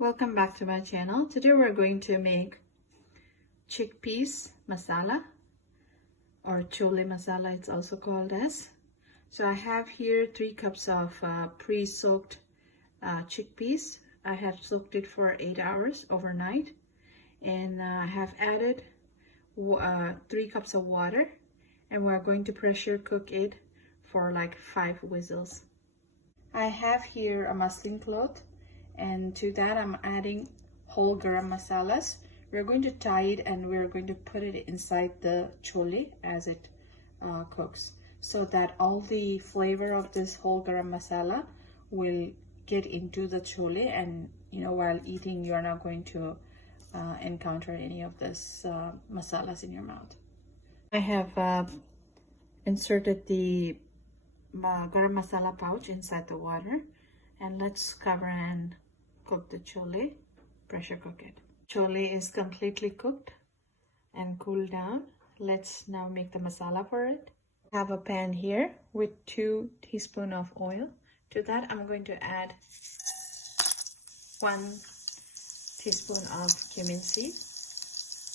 Welcome back to my channel. Today we're going to make chickpeas masala, or Cholay Masala it's also called as. So I have here 3 cups of pre-soaked chickpeas. I have soaked it for 8 hours overnight, and I have added 3 cups of water, and we're going to pressure cook it for like 5 whistles. I have here a muslin cloth, and to that I'm adding whole garam masalas. We're going to tie it and we're going to put it inside the cholay as it cooks, so that all the flavor of this whole garam masala will get into the cholay, and while eating you're not going to encounter any of this masalas in your mouth. I have inserted the garam masala pouch inside the water, and let's cover and cook the cholay, pressure cook it. Cholay is completely cooked and cooled down. Let's now make the masala for it. I have a pan here with 2 teaspoons of oil. To that I'm going to add 1 teaspoon of cumin seed.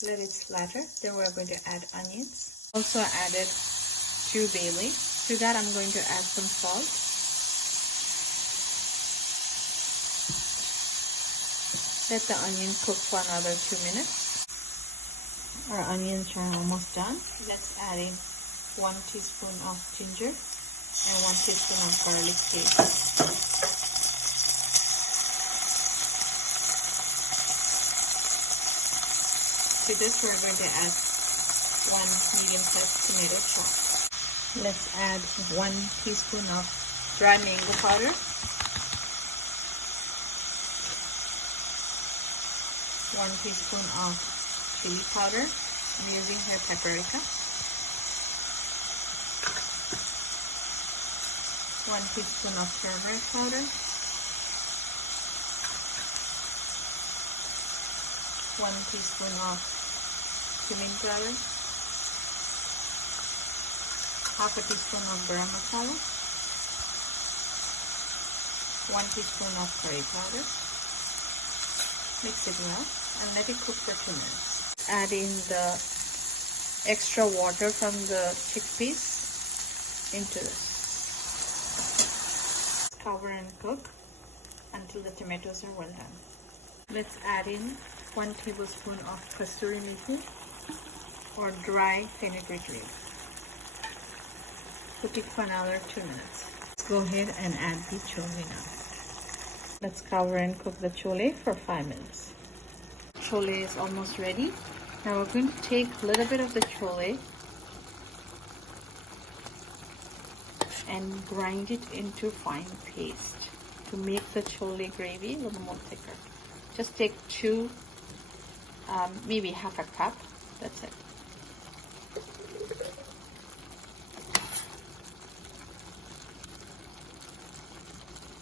Let it splatter. Then we're going to add onions. Also added 2 bay leaves. To that I'm going to add some salt. Let the onion cook for another 2 minutes. Our onions are almost done. Let's add in 1 teaspoon of ginger and 1 teaspoon of garlic paste. To this we're going to add 1 medium-sized tomato chop. Let's add 1 teaspoon of dry mango powder. 1 teaspoon of chili powder. I'm using here paprika. 1 teaspoon of turmeric powder. 1 teaspoon of cumin powder. Half a teaspoon of garam masala. 1 teaspoon of curry powder. Mix it well and let it cook for 2 minutes. Add in the extra water from the chickpeas into this. Cover and cook until the tomatoes are well done. Let's add in 1 tablespoon of kasuri methi, or dry fenugreek leaf. Cook it for another 2 minutes. Let's go ahead and add the cholay now. Let's cover and cook the cholay for 5 minutes. Cholay is almost ready. Now we're going to take a little bit of the cholay and grind it into fine paste to make the cholay gravy a little more thicker. Just take 2, maybe half a cup. That's it.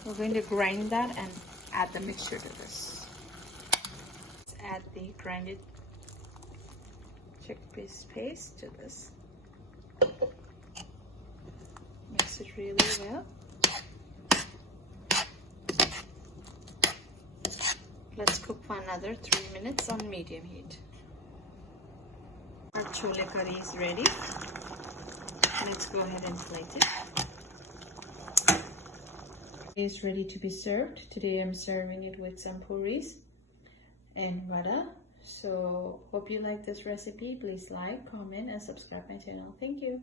We're going to grind that and add the mixture to this. Let's add the grinded chickpeas paste to this. Mix it really well. Let's cook for another 3 minutes on medium heat. Our cholay curry is ready. Let's go ahead and plate it. Is ready to be served. Today I'm serving it with some pooris and vada. So hope you like this recipe. Please like, comment and subscribe my channel. Thank you.